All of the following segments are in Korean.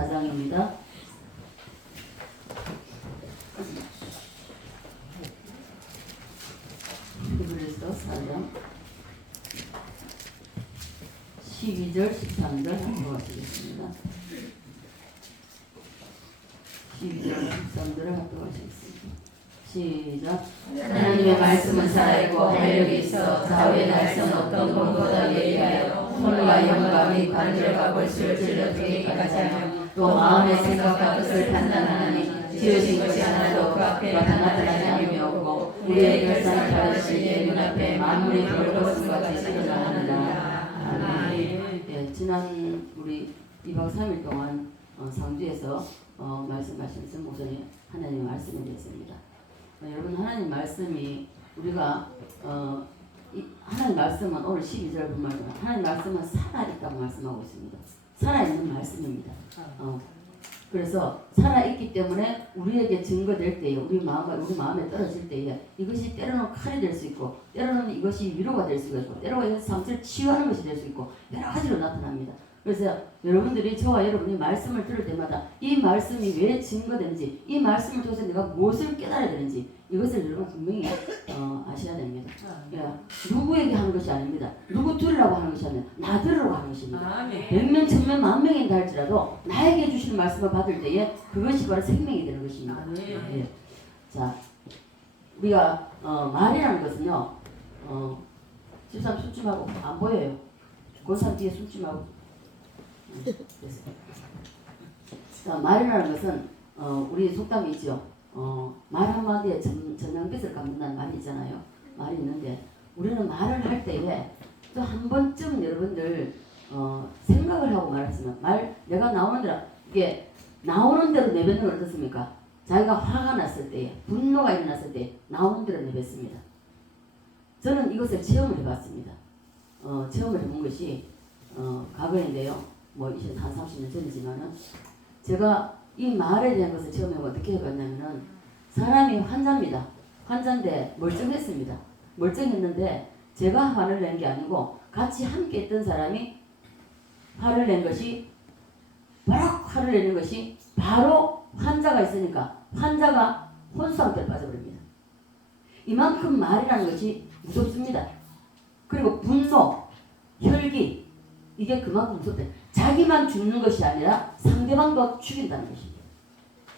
4장입니다. 히브리서 4장 12절 13절 한번 하시겠습니다. 12절 13절을 한번 하시겠습니다. 시작. 하나님의 말씀은 살아있고 매력이 있어 좌우의 날선 어떤 검보다 예리하여 손과 영과 및 관절과 골수를 찔러 두기까지 하며 또 마음의 생각과 뜻을 판단하니 지으신 것이 하나도 그 앞에 나타나지 않으며 우리의 결산을 받으실 때 눈앞에 만물이 벌거슴 같이 드러나느니라. 아멘. 네, 지난 우리 2박 3일 동안 상주에서 말씀하신 목사님 하나님의 말씀에 대해서입니다. 여러분 하나님 말씀이 우리가 하나님 말씀은 오늘 12절 본말씀 하나님 말씀은 살아있다고 말씀하고 있습니다. 살아있는 말씀입니다. 그래서 살아있기 때문에 우리에게 증거될 때에 우리 마음에 떨어질 때에 이것이 때로는 칼이 될 수 있고 때로는 이것이 위로가 될 수가 있고 때로는 상처를 치유하는 것이 될 수 있고 여러 가지로 나타납니다. 그래서 여러분들이 저와 여러분이 말씀을 들을 때마다 이 말씀이 왜 증거되는지 이 말씀을 통해서 내가 무엇을 깨달아야 되는지 이것을 여러분 분명히 아셔야 됩니다. 누구에게 하는 것이 아닙니다. 누구 들으라고 하는 것이 아니라 나 들으라고 하는 것입니다. 백명 천명 만명인다 할지라도 나에게 주시는 말씀을 받을 때에 그것이 바로 생명이 되는 것입니다. 예. 자, 우리가 말이라는 것은요 13 숨지마고 안 보여요. 고산 뒤에 숨지마고 자, 말이라는 것은 우리 속담이 있죠. 말 한마디에 전양빛을 갚는다는 말이 있잖아요. 말이 있는데 우리는 말을 할 때에 또 한 번쯤 여러분들 생각을 하고 말했으면 내가 나오는 대로 이게 나오는 대로 내뱉는 건 어떻습니까? 자기가 화가 났을 때에 분노가 일어났을 때 나오는 대로 내뱉습니다. 저는 이것을 체험을 해봤습니다. 체험을 해본 것이 과거인데요. 뭐 이제 한 30년 전이지만은 제가 이 말에 대한 것을 처음에 어떻게 해봤냐면은 사람이 환자입니다. 환자인데 멀쩡했습니다. 멀쩡했는데 제가 화를 낸 게 아니고 같이 함께 있던 사람이 화를 낸 것이 화를 내는 것이 바로 환자가 있으니까 환자가 혼수상태에 빠져버립니다. 이만큼 말이라는 것이 무섭습니다. 그리고 분노, 혈기 이게 그만큼 무섭다. 자기만 죽는 것이 아니라 상대방도 죽인다는 것입니다.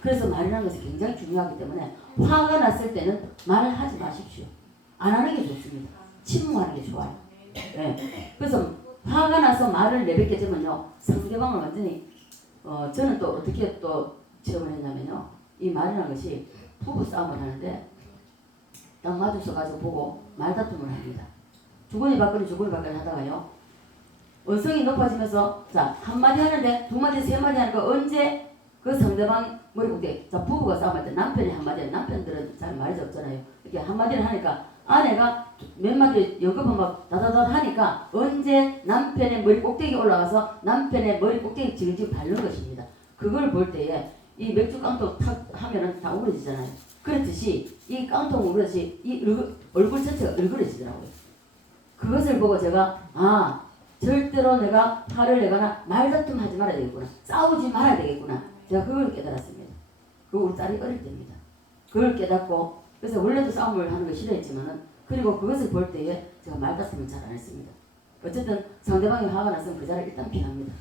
그래서 말이라는 것이 굉장히 중요하기 때문에 화가 났을 때는 말을 하지 마십시오. 안 하는 게 좋습니다. 침묵하는 게 좋아요. 네. 그래서 화가 나서 말을 내뱉게 되면요 상대방을 완전히 저는 또 어떻게 또 체험을 했냐면요 이 말이라는 것이 부부 싸움을 하는데 딱 마주서 가지고 보고 말다툼을 합니다. 주거니 받거니 하다가요 언성이 높아지면서 자 한마디 하는데 두마디 세마디 하니까 언제 그 상대방 머리국대 자 부부가 싸움할 때 남편이 한마디 남편들은 잘 말이 없잖아요. 이렇게 한마디를 하니까 아내가 몇 마디 연급은 막 다다다 하니까 언제 남편의 머리 꼭대기 올라가서 남편의 머리 꼭대기 지금 밟는 것입니다. 그걸 볼 때에 이 맥주 깡통 탁 하면은 다 우러지잖아요. 그렇듯이 이 깡통 우러지 이 얼굴 전체가 얼굴해지더라고요. 그것을 보고 제가 절대로 내가 화를 내거나 말다툼 하지 말아야 되겠구나. 싸우지 말아야 되겠구나. 제가 그걸 깨달았습니다. 그거 우리 딸이 어릴 때입니다. 그걸 깨닫고 그래서 원래도 싸움을 하는 걸 싫어했지만은 그리고 그것을 볼 때에 제가 말다툼을 잘 안 했습니다. 어쨌든 상대방이 화가 났으면 그 자리를 일단 피합니다.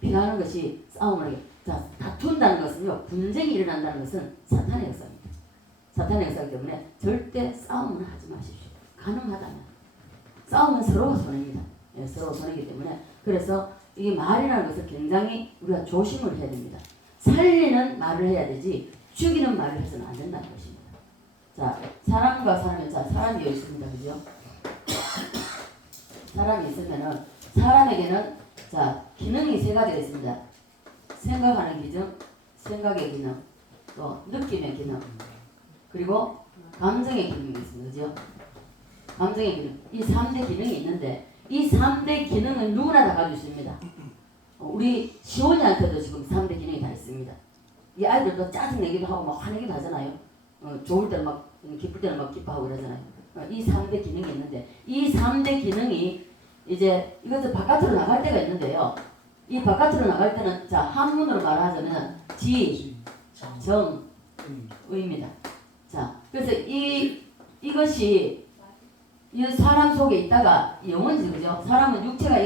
피하는 것이 싸움을 하게. 자, 다툰다는 것은요. 분쟁이 일어난다는 것은 사탄의 역사입니다. 사탄의 역사이기 때문에 절대 싸움은 하지 마십시오. 가능하다면. 싸움은 서로가 손해입니다. 서로 손해이기 때문에 그래서 이 말이라는 것을 굉장히 우리가 조심을 해야 됩니다. 살리는 말을 해야 되지 죽이는 말을 해서는 안 된다는 것입니다. 자, 사람과 사람이 여기 있습니다. 그죠? 사람이 있으면은 사람에게는 자 기능이 세 가지가 있습니다. 생각하는 기능, 생각의 기능, 또 느낌의 기능, 그리고 감정의 기능이 있습니다. 그죠? 감정의 기능. 이 3대 기능이 있는데 이 3대 기능은 누구나 다 가지고 있습니다. 우리 시온이한테도 지금 3대 기능이 다 있습니다. 이 아이들도 짜증내기도 하고 막 화내기도 하잖아요. 좋을 때는 막 기쁠 때는 막 기뻐하고 그러잖아요. 이 3대 기능이 있는데 이 3대 기능이 이제 이것도 바깥으로 나갈 때가 있는데요. 이 바깥으로 나갈 때는 자 한문으로 말하자면 지, 정, 의입니다. 자 그래서 이것이 이 사람 속에 있다가 영혼이죠, 그죠? 사람은 육체가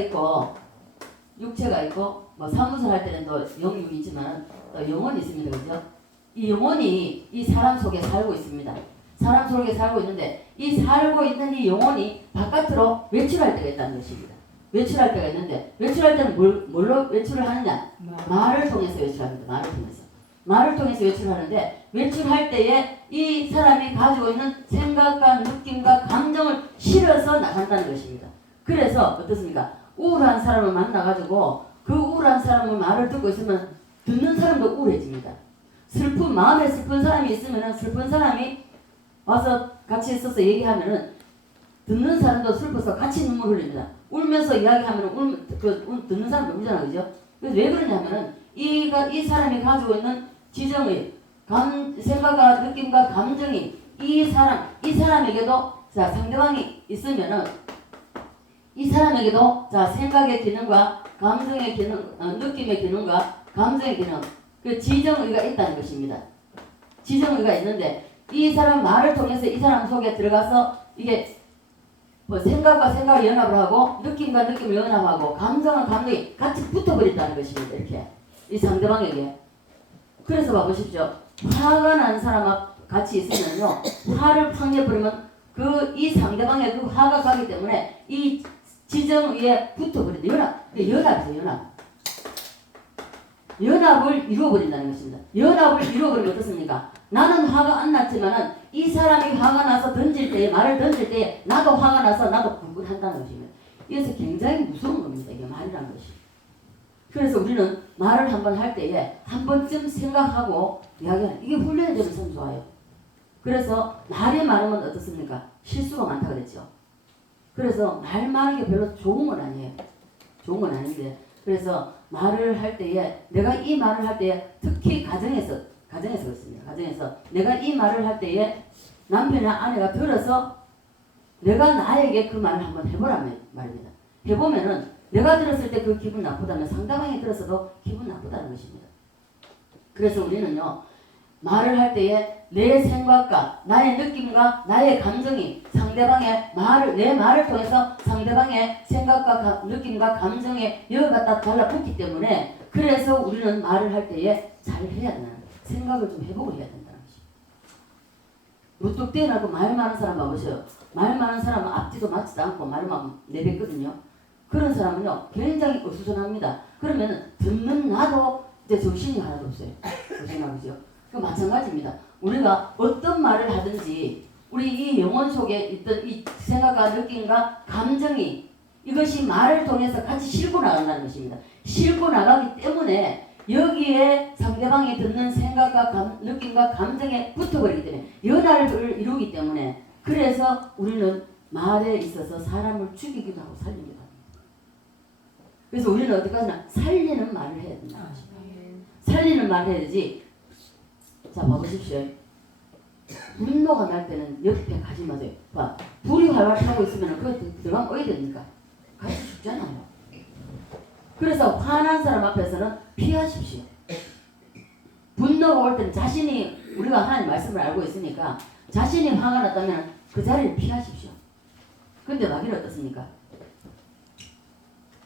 있고 뭐 사무소 할 때는 또 영육이 있지만 또 영혼이 있습니다, 그죠? 이 영혼이 이 사람 속에 살고 있습니다. 사람 속에 살고 있는데 이 살고 있는 이 영혼이 바깥으로 외출할 때가 있다는 것입니다. 외출할 때가 있는데 외출할 때는 뭘로 외출을 하느냐? 말을 통해서 외출합니다. 말을 통해서 외출하는데 외출할 때에 이 사람이 가지고 있는 생각과 느낌과 감정을 실어서 나간다는 것입니다. 그래서 어떻습니까? 우울한 사람을 만나가지고 그 우울한 사람의 말을 듣고 있으면 듣는 사람도 우울해집니다. 마음에 슬픈 사람이 있으면 슬픈 사람이 와서 같이 있어서 얘기하면은 듣는 사람도 슬퍼서 같이 눈물 흘립니다. 울면서 이야기하면 듣는 사람도 울잖아, 그죠? 그래서 왜 그러냐면은 이 사람이 가지고 있는 지정의 생각과 느낌과 감정이 이 사람에게도 자 상대방이 있으면은 이 사람에게도 자 생각의 기능과 감정의 기능, 느낌의 기능과 감정의 기능, 그 지정의가 있다는 것입니다. 지정의가 있는데 이 사람 말을 통해서 이 사람 속에 들어가서 이게 뭐 생각과 생각을 연합을 하고 느낌과 느낌을 연합하고 감정과 감정이 같이 붙어버린다는 것입니다. 이렇게 이 상대방에게. 그래서 봐보십시오. 화가 난 사람 같이 있으면요, 화를 팍 내버리면 이 상대방의 그 화가 가기 때문에 이 지정 위에 붙어버린다. 연합을 이루어버린다는 것입니다. 연합을 이루어버리면 어떻습니까? 나는 화가 안 났지만은 이 사람이 화가 나서 말을 던질 때에 나도 화가 나서 나도 불끈한다는 것입니다. 이것은 굉장히 무서운 겁니다. 이게 말이라는 것이. 그래서 우리는 말을 한번 할 때에 한 번쯤 생각하고 이야기하는 이게 훈련이 되면 참 좋아요. 그래서 말이 많으면 어떻습니까? 실수가 많다 그랬죠. 그래서 말 많은 게 별로 좋은 건 아니에요. 좋은 건 아닌데 그래서 말을 할 때에 내가 이 말을 할 때에 특히 가정에서 그렇습니다. 가정에서 내가 이 말을 할 때에 남편이나 아내가 들어서 내가 나에게 그 말을 한번 해보라는 말입니다. 해보면은 내가 들었을 때 그 기분 나쁘다면 상대방이 들었어도 기분 나쁘다는 것입니다. 그래서 우리는요 말을 할 때에 내 생각과 나의 느낌과 나의 감정이 내 말을 통해서 상대방의 생각과 느낌과 감정에 여기 갖다 달라붙기 때문에 그래서 우리는 말을 할 때에 잘 해야 된다는 거예요. 생각을 좀 해보고 해야 된다는 것이죠. 무뚝대나고 말 많은 사람 봐보세요. 말 많은 사람은 앞뒤도 맞지도 않고 말만 내뱉거든요. 그런 사람은요 굉장히 어수선합니다. 그러면 듣는 나도 이제 정신이 하나도 없어요. 정신하고죠. 그 마찬가지입니다. 우리가 어떤 말을 하든지 우리 이 영혼 속에 있던 이 생각과 느낌과 감정이 이것이 말을 통해서 같이 싣고 나간다는 것입니다. 싣고 나가기 때문에 여기에 상대방이 듣는 생각과 느낌과 감정에 붙어버리기 때문에 연합을 이루기 때문에 그래서 우리는 말에 있어서 사람을 죽이기도 하고 살리기도 합니다. 그래서 우리는 어디까지나 살리는 말을 해야 된다. 살리는 말을 해야 되지. 자 봐보십시오. 분노가 날 때는 옆에 가지 마세요. 봐, 불이 활활 타고 있으면 그거 들어가면 어디 됩니까? 같이 죽잖아요. 그래서 화난 사람 앞에서는 피하십시오. 분노가 올 때는 우리가 하나님 말씀을 알고 있으니까 자신이 화가 났다면 그 자리를 피하십시오. 근데 마귀는 어떻습니까?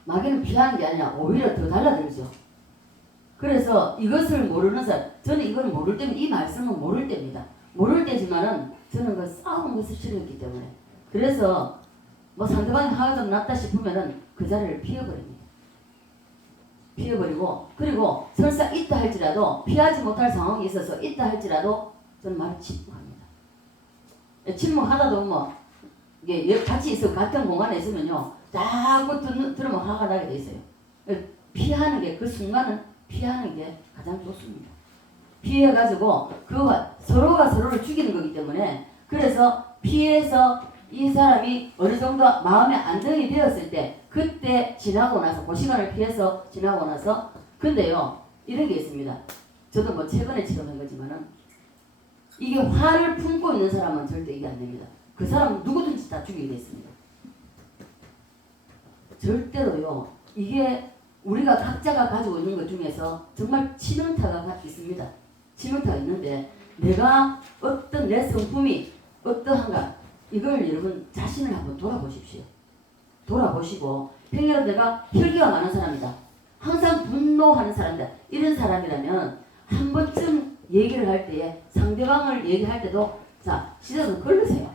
마귀는 피하는 게 아니라 오히려 더 달라들죠. 그래서 이것을 모르는 사람, 저는 이걸 모를 때면 이 말씀은 모를 때입니다. 모를 때지만은 저는 그 싸우는 것을 싫어했기 때문에 그래서 뭐 상대방이 화가 좀 났다 싶으면은 그 자리를 피해버립니다. 피해버리고 그리고 설사 있다 할지라도 피하지 못할 상황이 있어서 있다 할지라도 저는 말을 침묵합니다. 침묵하다도 뭐 이게 같이 있어 같은 공간에 있으면요 자꾸 들으면 화가 나게 돼 있어요. 피하는 게 그 순간은 피하는 게 가장 좋습니다. 피해가지고 서로가 서로를 죽이는 거기 때문에 그래서 피해서 이 사람이 어느 정도 마음의 안정이 되었을 때 그때 지나고 나서 그 시간을 피해서 지나고 나서 근데요 이런 게 있습니다. 저도 뭐 최근에 체험한 거지만은 이게 화를 품고 있는 사람은 절대 이게 안 됩니다. 그 사람은 누구든지 다 죽이게 돼 있습니다. 절대로요 이게 우리가 각자가 가지고 있는 것 중에서 정말 치명타가 있습니다. 치명타가 있는데 내가 어떤 내 성품이 어떠한가 이걸 여러분 자신을 한번 돌아보십시오. 돌아보시고 평일에 내가 혈기가 많은 사람이다. 항상 분노하는 사람이다. 이런 사람이라면 한 번쯤 얘기를 할 때에 상대방을 얘기할 때도 자 시선을 걸으세요.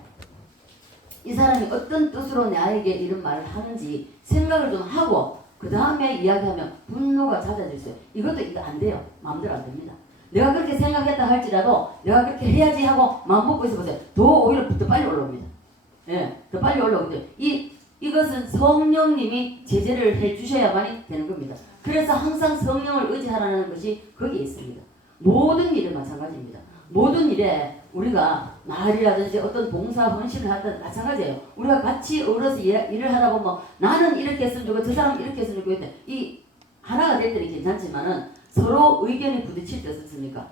이 사람이 어떤 뜻으로 나에게 이런 말을 하는지 생각을 좀 하고 그 다음에 이야기하면 분노가 잦아질 수 있어요. 이거 안 돼요. 마음대로 안 됩니다. 내가 그렇게 생각했다 할지라도 내가 그렇게 해야지 하고 마음 먹고 있어 보세요. 오히려 더 빨리 올라옵니다. 예, 더 빨리 올라오거든요. 이것은 성령님이 제재를 해주셔야만이 되는 겁니다. 그래서 항상 성령을 의지하라는 것이 거기에 있습니다. 모든 일에 마찬가지입니다. 모든 일에 우리가 말이라든지 어떤 봉사 헌신을 하든 마찬가지예요. 우리가 같이 어우러서 일을 하다 보면 나는 이렇게 했으면 좋고 저 사람은 이렇게 했으면 좋겠는데 이 하나가 될 때는 괜찮지만은 서로 의견이 부딪힐 때 어떻습니까?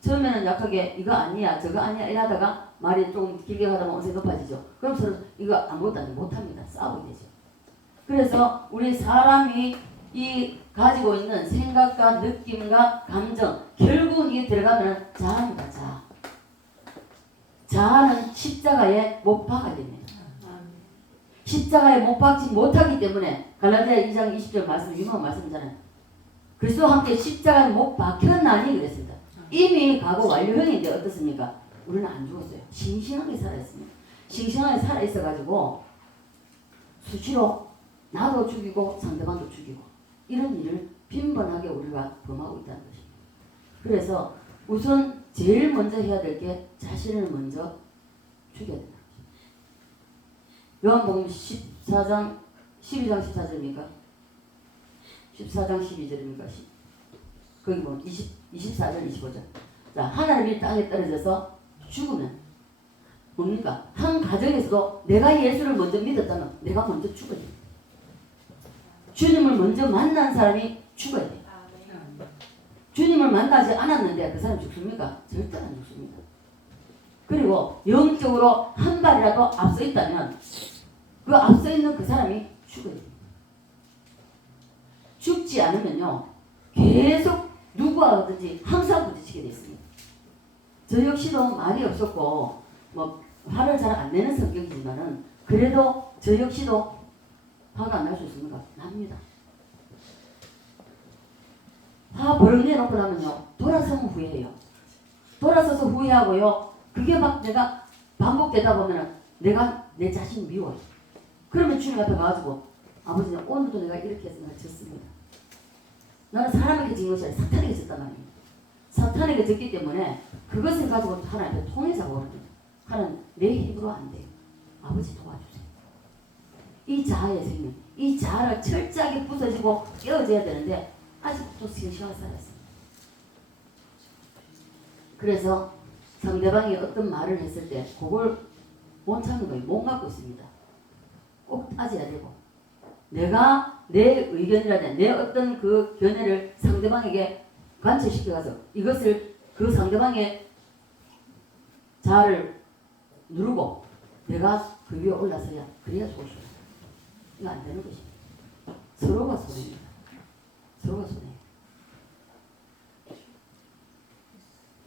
처음에는 약하게 이거 아니야 저거 아니야 이러다가 말이 좀 길게 가다 보면 어색이 높아지죠. 그럼 서로 이거 아무것도 못합니다. 싸우게 되죠. 그래서 우리 사람이 이 가지고 있는 생각과 느낌과 감정 결국은 이게 들어가면 자아입니다. 자아. 자아는 십자가에 못 박아야 됩니다. 십자가에 못 박지 못하기 때문에 갈라디아 2장 20절 말씀 유명한 말씀이잖아요. 그리스도와 함께 십자가에 못 박혔나니 그랬습니다. 이미 가고 완료형인데 어떻습니까? 우리는 안 죽었어요. 싱싱하게 살아있습니다. 싱싱하게 살아있어가지고 수시로 나도 죽이고 상대방도 죽이고 이런 일을 빈번하게 우리가 범하고 있다는 것입니다. 그래서 우선 제일 먼저 해야 될 게 자신을 먼저 죽여야 된다. 요한복음 14장 12장 14절입니까? 14장 12절입니까? 거기 보면 24절 25절. 자, 하나님이 땅에 떨어져서 죽으면 뭡니까? 한 가정에서도 내가 예수를 먼저 믿었다면 내가 먼저 죽어야 돼. 주님을 먼저 만난 사람이 죽어야 돼. 주님을 만나지 않았는데 그 사람 죽습니까? 절대 안 죽습니다. 그리고 영적으로 한 발이라도 앞서 있다면 그 앞서 있는 그 사람이 죽어야 돼. 죽지 않으면요 계속 누구하든지 항상 부딪히게 돼 있습니다. 저 역시도 말이 없었고 뭐 화를 잘 안 내는 성격이지만은 그래도 저 역시도 화가 안 날 수 있습니까? 납니다. 화 버럭 내놓고 나면요 돌아서면 후회해요. 돌아서서 후회하고요. 그게 막 내가 반복되다 보면은 내가 내 자신 미워요. 그러면 주님 앞에 가가지고 아버지는 오늘도 내가 이렇게 해서 날 졌습니다. 나는 사람에게 진 것이 아니라 사탄에게 졌단 말이에요. 사탄에게 졌기 때문에 그것을 가지고 하나님 앞에 통해서 오거든요. 하나님 내 힘으로 안 돼요. 아버지 도와주세요. 이 자아의 생명, 이 자아를 철저하게 부서지고 깨어져야 되는데 아직도 싱싱하게 살았습니다. 그래서 상대방이 어떤 말을 했을 때 그걸 못 참는 거예요. 못 갖고 있습니다. 꼭 따져야 되고 내가 내 의견이라든지 내 어떤 그 견해를 상대방에게 관철시켜가서 이것을 그 상대방의 자아를 누르고 내가 그 위에 올라서야 그래야 좋으시다. 이거 안 되는 것입니다. 서로가 손해입니다. 서로가 손해예요.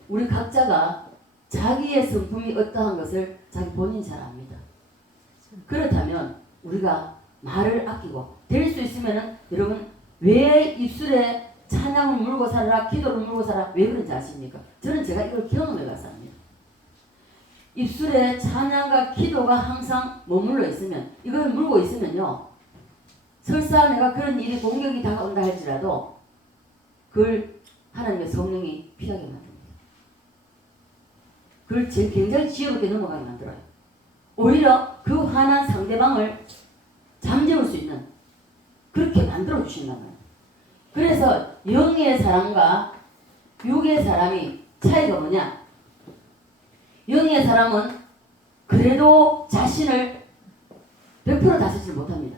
우리 각자가 자기의 성품이 어떠한 것을 자기 본인이 잘 압니다. 그렇다면 우리가 말을 아끼고 될 수 있으면은 여러분 왜 입술에 찬양을 물고 살아라 기도를 물고 살아라 왜 그런지 아십니까? 저는 제가 이걸 경험해 봐서 합니다. 입술에 찬양과 기도가 항상 머물러 있으면 이걸 물고 있으면요 설사 내가 그런 일이 공격이 다가온다 할지라도 그걸 하나님의 성령이 피하게 만듭니다. 그걸 굉장히 지혜롭게 넘어가게 만들어요. 오히려 그 화난 상대방을 잠재울 수 있는 그렇게 만들어 주신단 말이에요. 그래서 영의 사람과 육의 사람이 차이가 뭐냐? 영의 사람은 그래도 자신을 100% 다스리지 못합니다.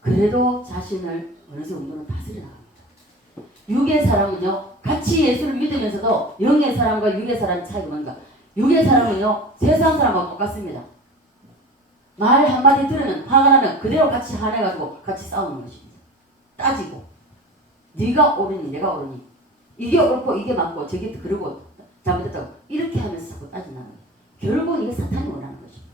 그래도 자신을 어느 정도는 다스려 나갑니다. 육의 사람은요 같이 예수를 믿으면서도 영의 사람과 육의 사람의 차이가 뭔가? 육의 사람은요 세상 사람하고 똑같습니다. 말 한마디 들으면 화가 나면 그대로 같이 화내가지고 같이 싸우는 것입니다. 따지고 네가 옳으니 내가 옳으니 이게 옳고 이게 맞고 저게 그러고 잘못했다고 이렇게 하면서 자꾸 따진다는 거예요. 결국은 이게 사탄이 원하는 것입니다.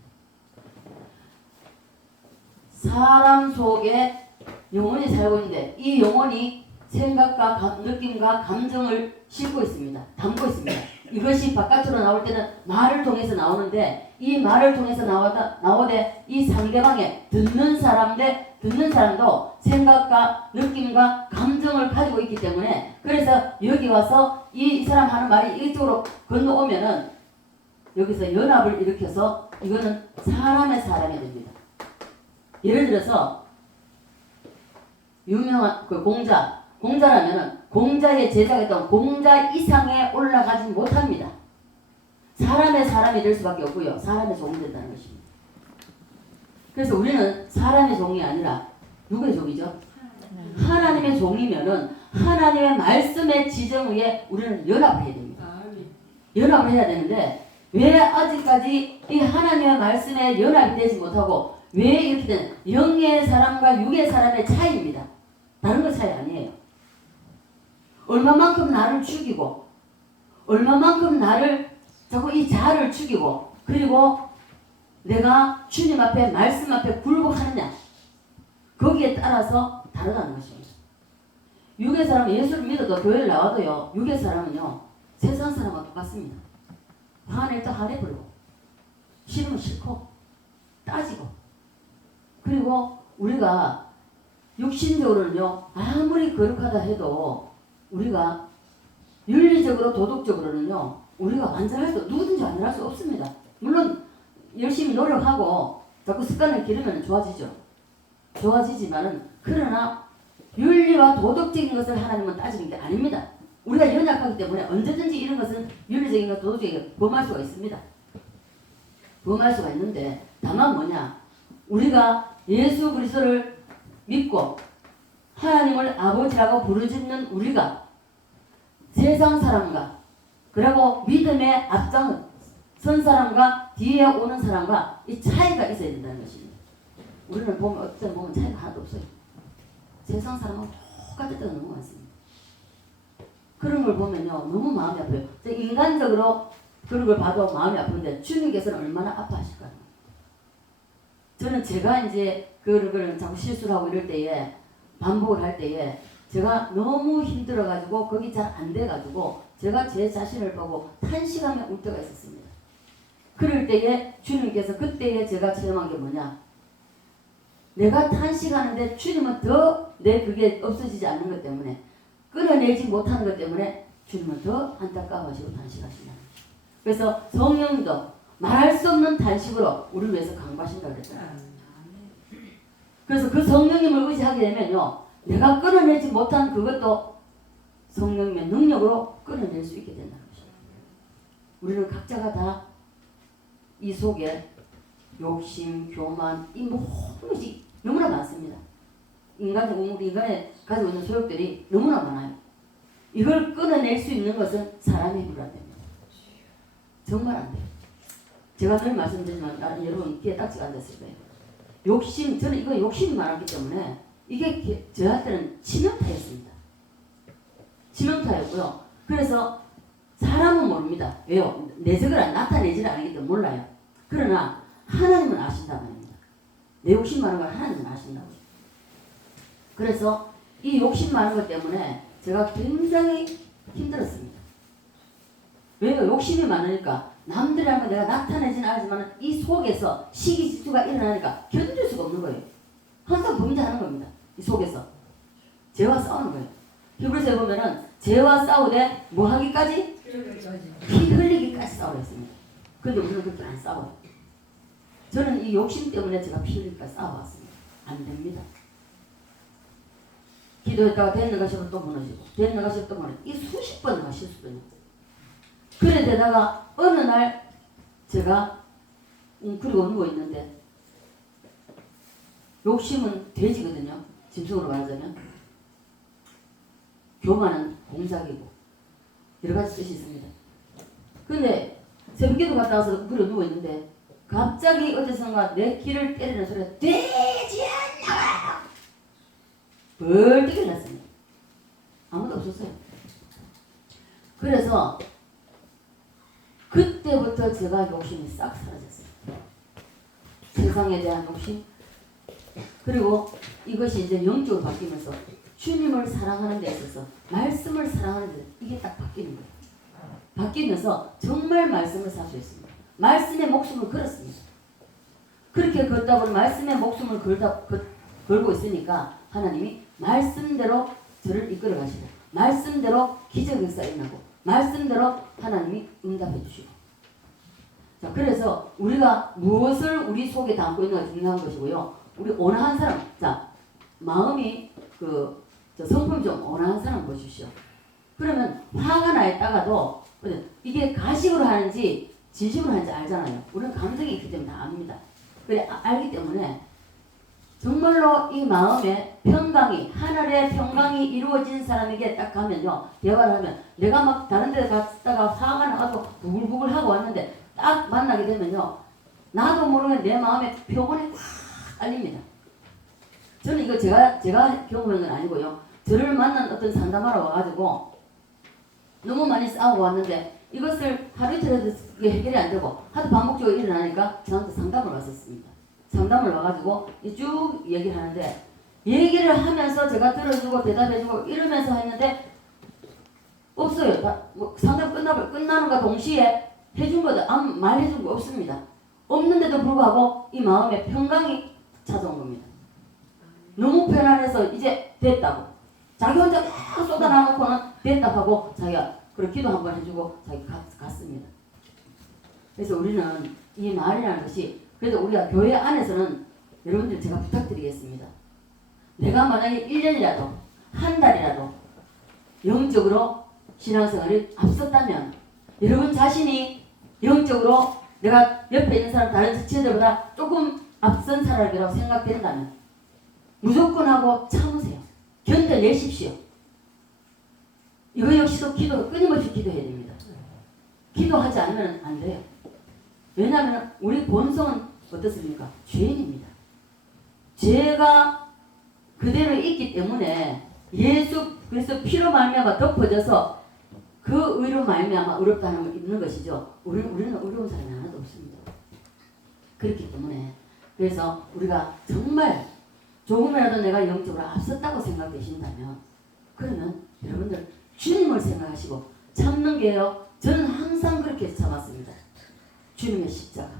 사람 속에 영혼이 살고 있는데 이 영혼이 생각과 느낌과 감정을 싣고 있습니다. 담고 있습니다. 이것이 바깥으로 나올 때는 말을 통해서 나오는데 이 말을 통해서 나오되 이 상대방의 듣는 사람도 생각과 느낌과 감정을 가지고 있기 때문에 그래서 여기 와서 이 사람 하는 말이 이쪽으로 건너오면은 여기서 연합을 일으켜서 이거는 사람이 됩니다. 예를 들어서 유명한 그 공자라면은 공자의 제자가 있던 공자 이상에 올라가지 못합니다. 사람이 될 수밖에 없고요. 사람의 종이 된다는 것입니다. 그래서 우리는 사람의 종이 아니라 누구의 종이죠? 하나님의 종이면은 하나님의 말씀의 지정에 우리는 연합을 해야 됩니다. 연합을 해야 되는데 왜 아직까지 이 하나님의 말씀에 연합이 되지 못하고 왜 이렇게 되는 영의 사람과 육의 사람의 차이입니다. 다른 거 차이 아니에요. 얼마만큼 나를 죽이고 얼마만큼 나를 자꾸 이 자아를 죽이고 그리고 내가 주님 앞에 말씀 앞에 굴복하느냐 거기에 따라서 다르다는 것입니다. 육의 사람은 예수를 믿어도 교회를 나와도요. 육의 사람은요. 세상 사람과 똑같습니다. 화낼 때 화내버리고 싫으면 싫고 따지고 그리고 우리가 육신적으로는요. 아무리 거룩하다 해도 우리가 윤리적으로 도덕적으로는요. 우리가 완전할 수 누구든지 완전할 수 없습니다. 물론 열심히 노력하고 자꾸 습관을 기르면 좋아지지만은 그러나 윤리와 도덕적인 것을 하나님은 따지는 게 아닙니다. 우리가 연약하기 때문에 언제든지 이런 것은 윤리적인 것 도덕적인 것 범할 수가 있습니다. 범할 수가 있는데 다만 뭐냐 우리가 예수 그리스도를 믿고 하나님을 아버지라고 부르짖는 우리가 세상 사람과 그리고 믿음의 앞장 선 사람과 뒤에 오는 사람과 이 차이가 있어야 된다는 것입니다. 우리는 보면 어떤 보면 차이가 하나도 없어요. 세상 사람하고 똑같을 때가 너무 많습니다. 그런 걸 보면요 너무 마음이 아파요. 인간적으로 그런 걸 봐도 마음이 아픈데 주님께서는 얼마나 아파하실까요? 저는 제가 이제 그걸 자꾸 실수를 하고 이럴 때에 반복을 할 때에 제가 너무 힘들어가지고 거기 잘 안 돼가지고 제가 제 자신을 보고 탄식하며 울 때가 있었습니다. 그럴 때에 주님께서 그때에 제가 체험한 게 뭐냐 내가 탄식하는데 주님은 더 내 그게 없어지지 않는 것 때문에 끊어내지 못하는 것 때문에 주님은 더 안타까워하시고 탄식하신다. 그래서 성령도 말할 수 없는 탄식으로 우리를 위해서 강구하신다 그랬잖아요. 그래서 그 성령님을 의지하게 되면요 내가 끊어내지 못한 그것도 성령님의 능력으로 끊어낼 수 있게 된다는 것입니다. 우리는 각자가 다 이 속에 욕심, 교만 이 모든 것이 너무나 많습니다. 우리 인간에 가지고 있는 소욕들이 너무나 많아요. 이걸 끊어낼 수 있는 것은 사람의 힘으로 안 됩니다. 정말 안 돼요. 제가 늘 말씀드리지만 여러분 귀에 딱지가 안 됐을 거예요. 욕심, 저는 이거 욕심이 많았기 때문에 이게 저한테는 치명타였습니다. 치명타였고요. 그래서 사람은 모릅니다. 왜요? 내적을 나타내지는 않기 때문에 몰라요. 그러나 하나님은 아신단 말입니다. 내 욕심 많은 걸 하나님은 아신다고. 그래서 이 욕심 많은 것 때문에 제가 굉장히 힘들었습니다. 왜요? 욕심이 많으니까 남들이 하면 내가 나타내지는 않지만 이 속에서 시기질투가 일어나니까 견딜 수가 없는 거예요. 항상 범죄하는 겁니다. 이 속에서 죄와 싸우는 거예요. 히브리서에 보면은 죄와 싸우되 뭐 하기까지? 피 흘리기까지 싸우려 했습니다. 그런데 우리는 그렇게 안 싸워요. 저는 이 욕심 때문에 제가 피 흘리기까지 싸워왔습니다. 안 됩니다. 기도했다가 됐는가 싶으면 또 무너지고 됐는가 싶으면 또 무너지고 이 수십 번을 하실 수도 있는 거예요. 그래 되다가 어느 날 제가 그리고 누워있는데 욕심은 돼지거든요. 짐승으로 말하자면 교만은 공작이고 여러 가지 뜻이 있습니다. 근데 새벽기도 갔다 와서 그리고 누워있는데 갑자기 어디선가 내 귀를 때리는 소리가 돼지야 나와! 벌떡 일어났습니다. 아무도 없었어요. 그래서 그때부터 제가 욕심이 싹 사라졌어요. 세상에 대한 욕심, 그리고 이것이 이제 영적으로 바뀌면서 주님을 사랑하는 데 있어서 말씀을 사랑하는 데 이게 딱 바뀌는 거예요. 바뀌면서 정말 말씀을 사수했습니다. 말씀의 목숨을 걸었습니다. 그렇게 걷다 보니 말씀의 목숨을 걸고 있으니까 하나님이 말씀대로 저를 이끌어 가시고 말씀대로 기적 역사 일어나고 말씀대로 하나님이 응답해 주시고. 자, 그래서 우리가 무엇을 우리 속에 담고 있는가 중요한 것이고요. 우리 온화한 사람, 자, 마음이 성품 좀 온화한 사람 보십시오. 그러면 화가 나 있다가도 이게 가식으로 하는지 진심으로 하는지 알잖아요. 우리는 감정이 있기 때문에 다 압니다. 그래 알기 때문에 정말로 이 마음에 평강이, 하늘의 평강이 이루어진 사람에게 딱 가면요, 대화를 하면, 내가 막 다른 데 갔다가 화가 나가지고 부글부글 하고 왔는데 딱 만나게 되면요, 나도 모르게 내 마음에 평온이 확 깔립니다. 저는 이거 제가 경험한 건 아니고요. 저를 만난 어떤 상담하러 와가지고 너무 많이 싸우고 왔는데 이것을 하루 이틀 해도 해결이 안 되고 하도 반복적으로 일어나니까 저한테 상담을 왔었습니다. 상담을 와가지고 쭉 얘기를 하는데, 얘기를 하면서 제가 들어주고 대답해주고 이러면서 했는데 없어요. 상담 끝나는과 동시에 해준 거도 말해준 거 없습니다. 없는데도 불구하고 이 마음에 평강이 찾아온 겁니다. 너무 편안해서 이제 됐다고. 자기 혼자 막 쏟아나놓고는 됐다 하고 자기가 그렇게 기도 한번 해주고 자기 갔습니다. 그래서 우리는 이 말이라는 것이, 그래도 우리가 교회 안에서는 여러분들 제가 부탁드리겠습니다. 내가 만약에 1년이라도 한 달이라도 영적으로 신앙생활을 앞섰다면, 여러분 자신이 영적으로 내가 옆에 있는 사람 다른 지체들보다 조금 앞선 사람이라고 생각된다면 무조건 하고 참으세요. 견뎌내십시오. 이거 역시도 끊임없이 기도해야 됩니다. 기도하지 않으면 안 돼요. 왜냐하면 우리 본성은 어떻습니까? 죄인입니다. 죄가 그대로 있기 때문에 예수 그리스도 피로 말미암아 덮어져서 그 의로 말미암아 의롭다는 걸 있는 것이죠. 우리는 의로운 사람이 하나도 없습니다. 그렇기 때문에, 그래서 우리가 정말 조금이라도 내가 영적으로 앞섰다고 생각되신다면, 그러면 여러분들 주님을 생각하시고 참는 게요, 저는 항상 그렇게 참았습니다. 주님의 십자가,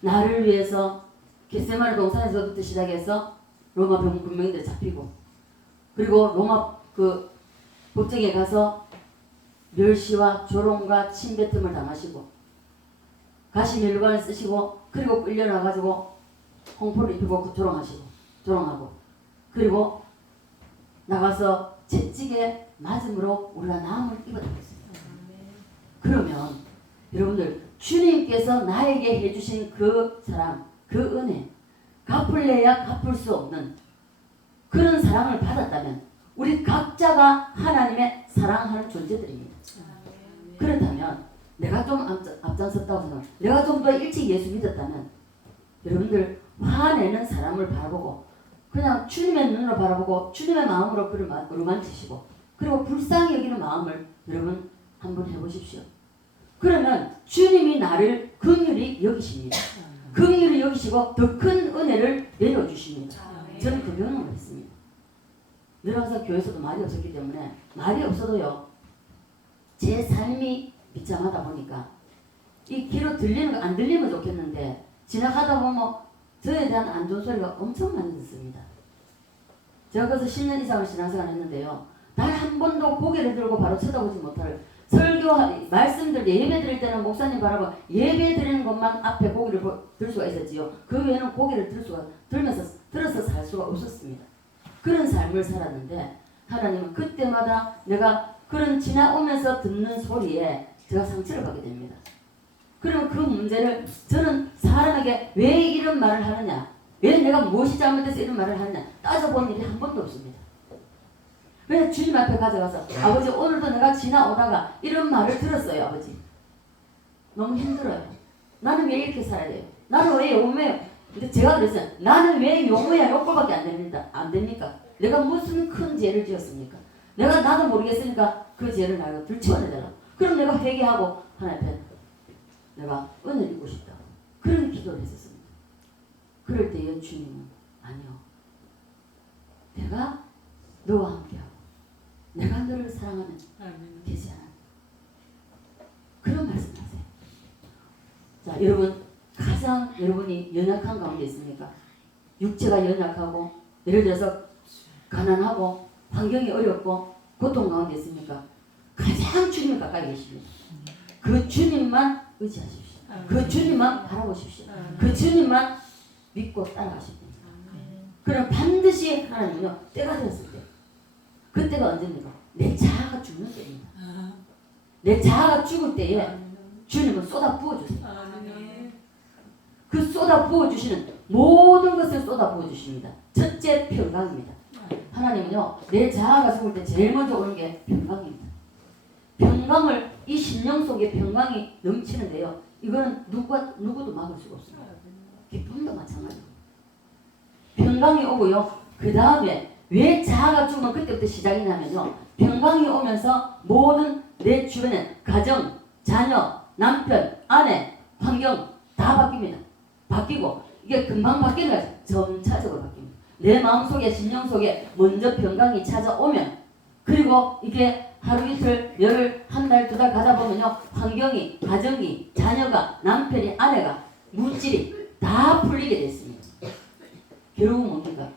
나를 위해서 겟세마네 동산에서부터 시작해서 로마 군병들 잡히고, 그리고 로마 법정에 가서 멸시와 조롱과 침뱉음을 당하시고 가시멸관을 쓰시고, 그리고 끌려나가지고 홍포를 입히고 조롱하고, 그리고 나가서 채찍에 맞음으로 우리가 나음을 입어다고 있습니다. 그러면 여러분들, 주님께서 나에게 해주신 그 사랑, 그 은혜, 갚을래야 갚을 수 없는 그런 사랑을 받았다면 우리 각자가 하나님의 사랑하는 존재들입니다. 그렇다면 내가 좀 앞장섰다고 생각, 내가 좀 더 일찍 예수 믿었다면, 여러분들 화내는 사람을 바라보고 그냥 주님의 눈으로 바라보고 주님의 마음으로 그를 어루만지시고, 그리고 불쌍히 여기는 마음을 여러분 한번 해보십시오. 그러면 주님이 나를 긍휼히 여기십니다. 긍휼히 여기시고 더 큰 은혜를 내려주십니다. 저는 그 경험을 했습니다. 늘 항상 교회에서도 말이 없었기 때문에, 말이 없어도요, 제 삶이 비참하다 보니까 이 귀로 들리는 거 안 들리면 좋겠는데 지나가다 보면 저에 대한 안 좋은 소리가 엄청 많이 듣습니다. 제가 그래서 10년 이상을 신앙생활 했는데요, 단 한 번도 고개를 들고 바로 쳐다보지 못할, 말씀들 예배 드릴 때는 목사님 바라봐 예배 드리는 것만 앞에 고개를 들 수가 있었지요. 그 외에는 고개를 들어서 살 수가 없었습니다. 그런 삶을 살았는데, 하나님은 그때마다 내가 그런 지나오면서 듣는 소리에 제가 상처를 받게 됩니다. 그러면 그 문제를 저는 사람에게 왜 이런 말을 하느냐, 왜 내가 무엇이 잘못해서 이런 말을 하느냐 따져본 일이 한 번도 없습니다. 그래서 주님 앞에 가져가서, 아버지 오늘도 내가 지나오다가 이런 말을 들었어요. 아버지 너무 힘들어요. 나는 왜 이렇게 살아야 돼요? 나는 왜 용모야? 근데 제가 그랬어요. 나는 왜 용모야 욕벌밖에 안 됩니까? 내가 무슨 큰 죄를 지었습니까? 나도 모르겠으니까 그 죄를 나를 들추어내달라. 그럼 내가 회개하고 하나님 앞에 내가 은혜를 입고 싶다. 그런 기도를 했었습니다. 그럴 때에 주님은 아니요. 내가 너와 함께하고 내가 너를 사랑하는 계시하는 그런 말씀하세요. 자, 여러분 가장 여러분이 연약한 가운데 있습니까? 육체가 연약하고 예를 들어서 가난하고 환경이 어렵고 고통 가운데 있습니까? 가장 주님 가까이 계십니다. 그 주님만 의지하십시오. 그 주님만 바라보십시오. 그 주님만 믿고 따라가십시오. 그럼 반드시 하나님은요 때가 되었을 때 그때가 언제입니까? 내 자아가 죽는 때입니다. 내 자아가 죽을 때에 주님은 쏟아 부어주세요. 그 쏟아 부어주시는 모든 것을 쏟아 부어주십니다. 첫째 평강입니다. 하나님은요 내 자아가 죽을 때 제일 먼저 오는 게 평강입니다. 평강을 이 심령 속에 평강이 넘치는데요. 이거는 누구도 막을 수가 없습니다. 기쁨도 마찬가지고 평강이 오고요. 그 다음에 왜 자아가 죽으면 그때부터 시작이 나면요. 평강이 오면서 모든 내 주변에 가정, 자녀, 남편, 아내, 환경 다 바뀝니다. 바뀌고 이게 금방 바뀌는 거예요. 점차적으로 바뀝니다. 내 마음속에 심령 속에 먼저 평강이 찾아오면 그리고 이게 하루 이틀 열흘 한 달 두 달 가다 보면요. 환경이 가정이 자녀가 남편이 아내가 물질이 다 풀리게 됐습니다. 결국은 뭡니까?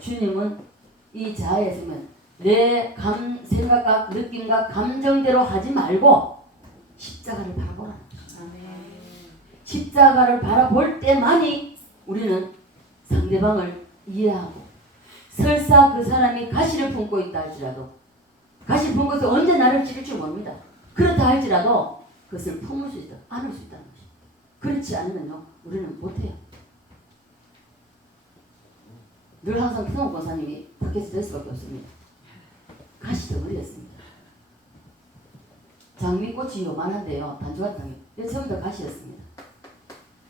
주님은 이 자아에 있으면 내 생각과 느낌과 감정대로 하지 말고 십자가를 바라보라. 십자가를 바라볼 때만이 우리는 상대방을 이해하고 설사 그 사람이 가시를 품고 있다 할지라도 가시를 품고 있어 언제 나를 찌를 줄 모릅니다. 그렇다 할지라도 그것을 품을 수 있다, 안을 수 있다는 것입니다. 그렇지 않으면요 우리는 못해요. 늘 항상 평원 권사님이 밖에서 될 수밖에 없습니다. 가시 덩어리였습니다. 장미꽃이 요만한데요. 단조한 장미. 이게 전부 다 가시였습니다.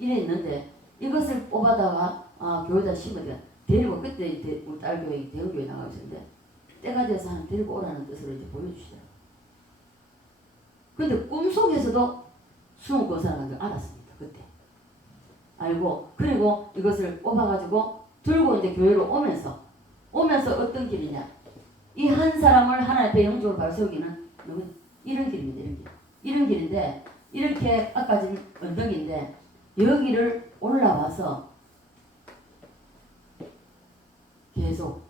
이래 있는데 이것을 뽑아다가 교회에다 심어야 데리고 그때 우리 딸 교회 대형교회 나가고 있었는데 때가 돼서 하나 데리고 오라는 뜻으로 이제 보여주시더라고요. 근데 꿈속에서도 수원 권사라는 걸 알았습니다. 그때. 알고 그리고 이것을 뽑아가지고 들고 이제 교회로 오면서 어떤 길이냐 이 한 사람을 하나님 앞에 영적으로 바로 세우기는 너무 이런 길입니다. 이런 길인데 이렇게 아까 지금 언덕인데 여기를 올라와서 계속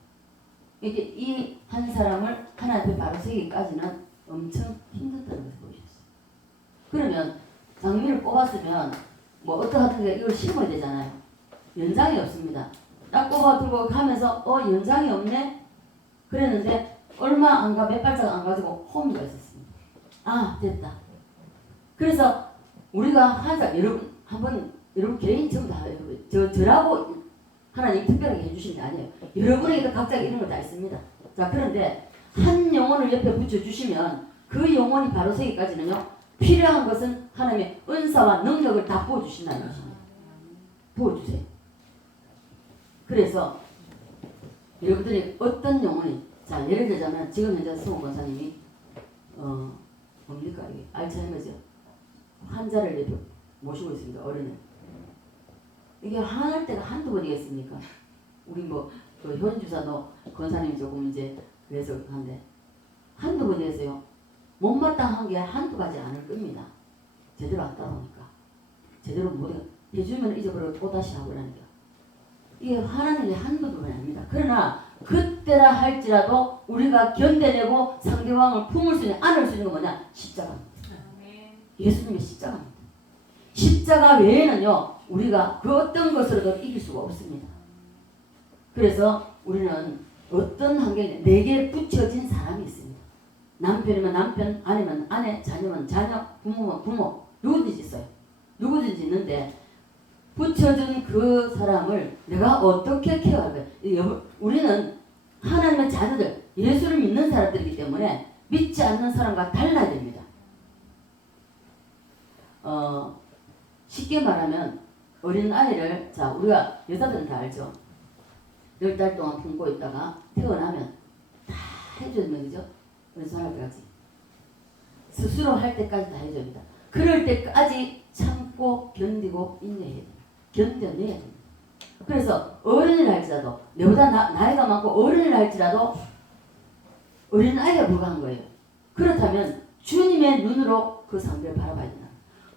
이렇게 이 한 사람을 하나님 앞에 바로 세우기까지는 엄청 힘들다는 것을 보여주셨어요. 그러면 장미를 뽑았으면 뭐 어떡하든지 이걸 심어야 되잖아요. 연장이 없습니다. 딱 뽑아 들고 가면서 연장이 없네? 그랬는데 얼마 안 가 몇 발짝 안 가지고 호미가 있었습니다. 아 됐다. 그래서 우리가 항상 여러분 개인 전부 다 저라고 하나님 특별하게 해주신 게 아니에요. 여러분에게도 각자 이런 거 다 있습니다. 자 그런데 한 영혼을 옆에 붙여주시면 그 영혼이 바로 서기까지는요 필요한 것은 하나님의 은사와 능력을 다 부어주신다는 것입니다. 부어주세요. 그래서 여러분들이 어떤 영혼이 자 예를 들자면 지금 현재 성호 권사님이 뭡니까 이게 알츠하이머죠. 환자를 이렇게 모시고 있습니다. 어린애. 이게 화날 때가 한두 번이겠습니까? 우리 그 현주사도 권사님이 조금 이제 그래서 한데 한두 번이겠어요. 못마땅한 게 한두 가지 않을 겁니다. 제대로 안 따라오니까. 제대로 못 해주면 잊어버리고 또다시 하고 그러니까. 이게 화나는 게 한두 번이 아닙니다. 그러나 그때라 할지라도 우리가 견뎌내고 상대방을 품을 수 있는 안을 수 있는 건 뭐냐? 십자가입니다. 예수님의 십자가입니다. 십자가 외에는요 우리가 그 어떤 것으로도 이길 수가 없습니다. 그래서 우리는 어떤 환경에 내게 붙여진 사람이 있습니다. 남편이면 남편, 아내면 아내, 자녀면 자녀, 부모면 부모 누구든지 있어요. 누구든지 있는데 붙여준 그 사람을 내가 어떻게 케어할 거야. 우리는 하나님의 자녀들, 예수를 믿는 사람들이기 때문에 믿지 않는 사람과 달라야 됩니다. 쉽게 말하면 어린 아이를 자 우리가 여자들은 다 알죠. 10달 동안 품고 있다가 태어나면 다 해줘야 되는 거죠. 어린손 할 때까지. 스스로 할 때까지 다 해줘야 됩니다. 그럴 때까지 참고 견디고 인내해야 됩니다. 견뎌내야 됩니다. 그래서 어른을 할지라도 내보다 나이가 많고 어른을 할지라도 어린아이가 불과한 거예요. 그렇다면 주님의 눈으로 그 상대를 바라봐야 된다.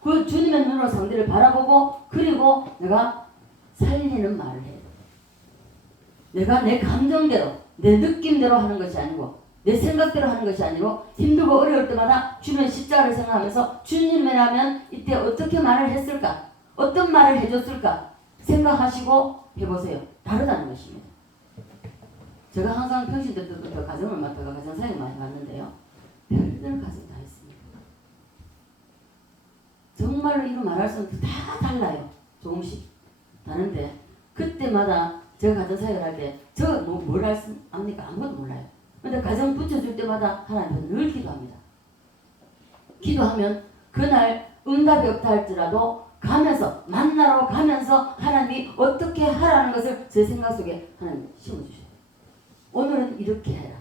그 주님의 눈으로 상대를 바라보고 그리고 내가 살리는 말을 해야 돼. 내가 내 감정대로 내 느낌대로 하는 것이 아니고 내 생각대로 하는 것이 아니고 힘들고 어려울 때마다 주님의 십자가를 생각하면서 주님이라면 이때 어떻게 말을 했을까? 어떤 말을 해줬을까? 생각하시고 해보세요. 다르다는 것입니다. 제가 항상 평신 때부터 가정을 맡다가 가정사역을 많이 봤는데요. 별별 가정 다 했습니다. 정말로 이거 말할 수 없는 다 달라요. 조금씩 다른데 그때마다 제가 가정사역을 할 때 저 뭘 할 수 압니까? 아무것도 몰라요. 근데 가정 붙여줄 때마다 하나님은 늘 기도합니다. 기도하면 그날 응답이 없다 할지라도 가면서 만나러 가면서 하나님이 어떻게 하라는 것을 제 생각 속에 하나님 심어주셔요. 오늘은 이렇게 해라.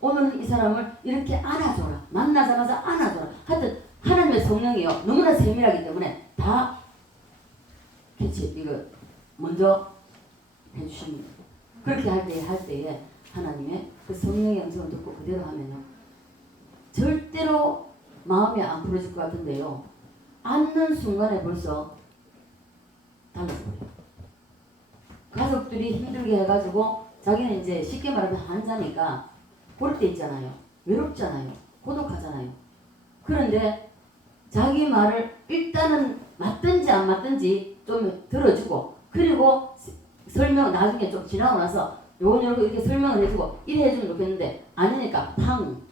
오늘은 이 사람을 이렇게 안아줘라. 만나자마자 안아줘라. 하여튼 하나님의 성령이요 너무나 세밀하기 때문에 다 캐치 이거 먼저 해주십니다. 그렇게 할 때에 하나님의 그 성령의 음성을 듣고 그대로 하면요 절대로 마음이 안 풀어질 것 같은데요 앉는 순간에 벌써 달라져버려요. 가족들이 힘들게 해가지고 자기는 이제 쉽게 말하면 한자니까 볼 때 있잖아요. 외롭잖아요. 고독하잖아요. 그런데 자기 말을 일단은 맞든지 안 맞든지 좀 들어주고 그리고 설명 나중에 좀 지나고 나서 요거 이렇게 설명을 해주고 이래 해주면 좋겠는데 아니니까 팡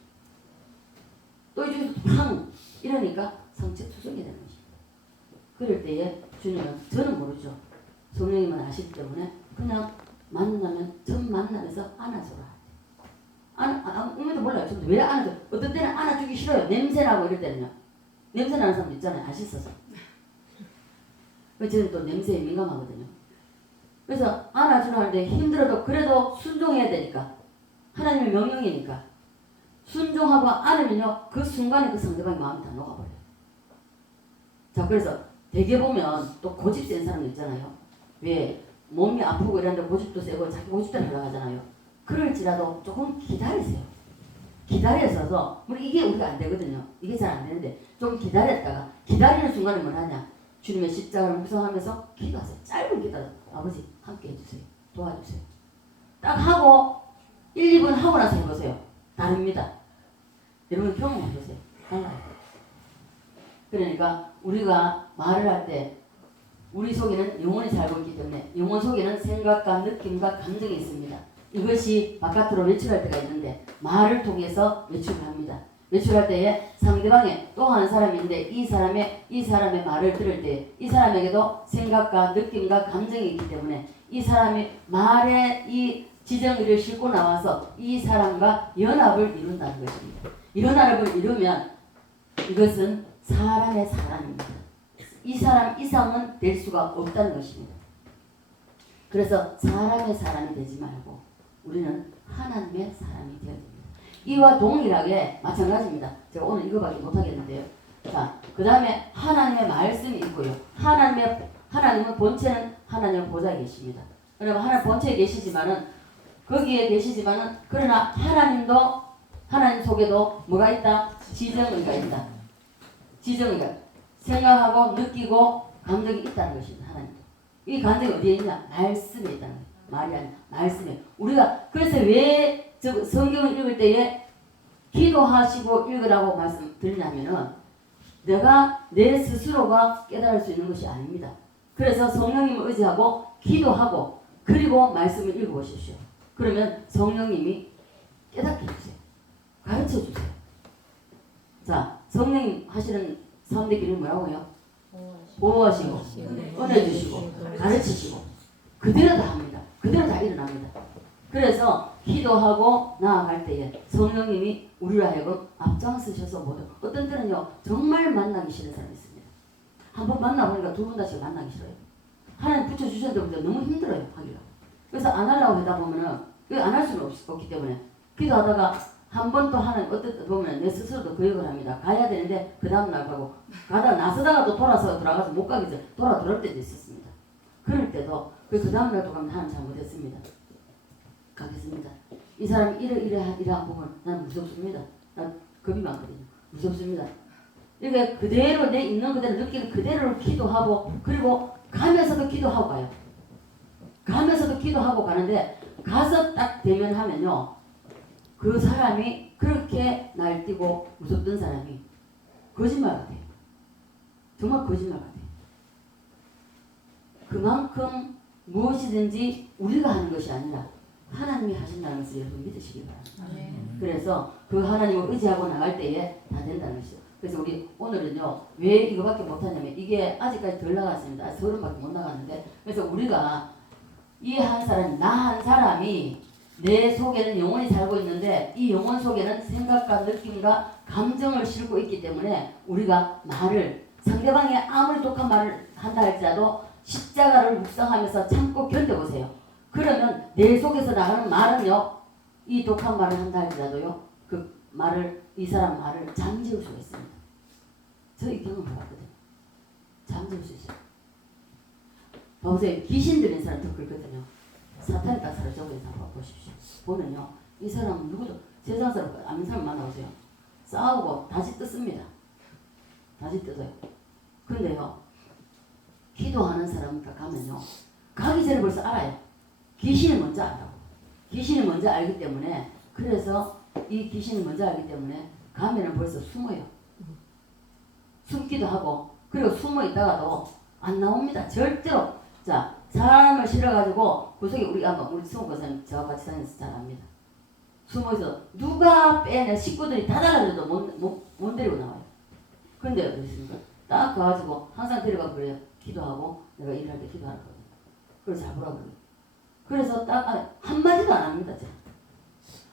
또 이쪽에서 팡 이러니까 상처투성이 되는 것입니다. 그럴 때에 주님은 저는 모르죠. 성령님은 아시기 때문에 그냥 만나면 전 만나면서 안아줘라. 아무도 몰라요. 저도 왜 안아줘? 어떤 때는 안아주기 싫어요. 냄새나고 이럴 때는요. 냄새나는 사람도 있잖아요. 안 씻어서. 저는 또 냄새에 민감하거든요. 그래서 안아주려 하는데 힘들어도 그래도 순종해야 되니까 하나님의 명령이니까 순종하고 안으면요 그 순간에 그 상대방의 마음이 다 녹아버려요. 자 그래서 대개 보면 또 고집 센 사람 있잖아요. 왜 몸이 아프고 이러는데 고집도 세고 자기 고집대로 하려고 하잖아요. 그럴지라도 조금 기다리세요. 기다려서서 이게 우리가 안 되거든요. 이게 잘 안 되는데 좀 기다렸다가 기다리는 순간에 뭘 하냐 주님의 십자가를 묵상하면서 기도하세요. 짧은 기도하세요. 아버지 함께 해주세요. 도와주세요. 딱 하고 1, 2분 하고 나서 해보세요. 다릅니다. 여러분 경험해보세요. 달라요. 그러니까 우리가 말을 할 때 우리 속에는 영혼이 살고 있기 때문에 영혼 속에는 생각과 느낌과 감정이 있습니다. 이것이 바깥으로 외출할 때가 있는데 말을 통해서 외출을 합니다. 외출할 때에 상대방의 또 한 사람인데 이 사람의 말을 들을 때 이 사람에게도 생각과 느낌과 감정이 있기 때문에 이 사람이 말에 이 지정의를 싣고 나와서 이 사람과 연합을 이룬다는 것입니다. 연합을 이루면 이것은 사람의 사람입니다. 이 사람 이상은 될 수가 없다는 것입니다. 그래서 사람의 사람이 되지 말고 우리는 하나님의 사람이 되어야 됩니다. 이와 동일하게 마찬가지입니다. 제가 오늘 이거밖에 못하겠는데요. 자, 그 다음에 하나님의 말씀이 있고요. 하나님은 본체는 하나님의 보좌에 계십니다. 그러면 하나님 본체에 계시지만은 거기에 계시지만은 그러나 하나님도 하나님 속에도 뭐가 있다? 지정의가 있다. 지정의가 생각하고 느끼고 감정이 있다는 것입니다. 하나님도. 이 감정이 어디에 있냐? 말씀에 있다는 거예요. 말이 아니라 말씀에. 우리가 그래서 왜 성경을 읽을 때에 기도하시고 읽으라고 말씀드리냐면은 내가 내 스스로가 깨달을 수 있는 것이 아닙니다. 그래서 성령님을 의지하고 기도하고 그리고 말씀을 읽어보십시오. 그러면 성령님이 깨닫게 해주세요. 가르쳐 주세요. 자, 성령님 하시는 사람들 기능이 뭐라고요? 보호하시고 은혜 주시고 가르치시고 그대로 다 합니다. 그대로 다 일어납니다. 그래서 기도하고 나아갈 때에 성령님이 우리를 하여금 앞장서셔서 모두 어떤 때는요 정말 만나기 싫은 사람이 있습니다. 한번 만나보니까 두 번 다시 만나기 싫어요. 하나님 붙여주셨는데 너무 힘들어요 하기가. 그래서 안 하려고 하다 보면은 안 할 수는 없기 때문에 기도하다가 한 번 또 하나님 어떨 보면 내 스스로도 그 역을 합니다. 가야 되는데 그 다음날 가고 가다 나서다가 또 돌아서 들어가서 못 가기 전에 돌아들 때도 있었습니다. 그럴 때도 그 다음날 또 가면 하나님 잘못했습니다. 가겠습니다. 이 사람이 이래 보면 난 무섭습니다. 난 겁이 많거든요. 무섭습니다. 이게 그대로 내 있는 그대로 느끼는 그대로 기도하고 그리고 가면서도 기도하고 가요. 가면서도 기도하고 가는데 가서 딱 대면하면요. 그 사람이 그렇게 날뛰고 무섭던 사람이 거짓말 같아요. 정말 거짓말 같아요. 그만큼 무엇이든지 우리가 하는 것이 아니라 하나님이 하신다는 것을 여러분 믿으시기 바랍니다. 그래서 그 하나님을 의지하고 나갈 때에 다 된다는 것이죠. 그래서 우리 오늘은요. 왜 이거밖에 못하냐면 이게 아직까지 덜 나갔습니다. 30밖에 못 나갔는데 그래서 우리가 이 한 사람, 나 한 사람이 내 속에는 영혼이 살고 있는데 이 영혼 속에는 생각과 느낌과 감정을 싣고 있기 때문에 우리가 말을 상대방이 아무리 독한 말을 한다 할지라도 십자가를 묵상하면서 참고 견뎌보세요. 그러면 내 속에서 나가는 말은요. 이 독한 말을 한다 할지라도요. 그 말을 이 사람 말을 잠재울 수가 있습니다. 저희 경험해봤거든요. 잠재울 수 있어요. 보세요. 귀신 들린 사람 더 그렇거든요. 사탄이 딱 사로잡은 사람 보십시오. 보면요. 이 사람은 누구도 세상 사람 아는 사람 만나보세요. 싸우고 다시 뜯습니다. 다시 뜯어요. 근데요. 기도하는 사람 딱 가면요. 가기 전에 벌써 알아요. 귀신이 먼저 알아요. 귀신이 먼저 알기 때문에 그래서 이 귀신이 먼저 알기 때문에 가면은 벌써 숨어요. 숨기도 하고 그리고 숨어 있다가도 안 나옵니다. 절대로. 자, 사람을 실어가지고 구석에 우리 숨은 것은 저와 같이 다니면서 잘 압니다. 숨어서 누가 빼내 식구들이 다 달아줘도 못 데리고 나와요. 그런데 어디 있습니까? 딱 가가지고 항상 데려가고 그래요. 기도하고 내가 일할 때 기도하라고 그래요. 그걸 잘 보라고 그래요. 그래서 딱 한마디도 안 합니다.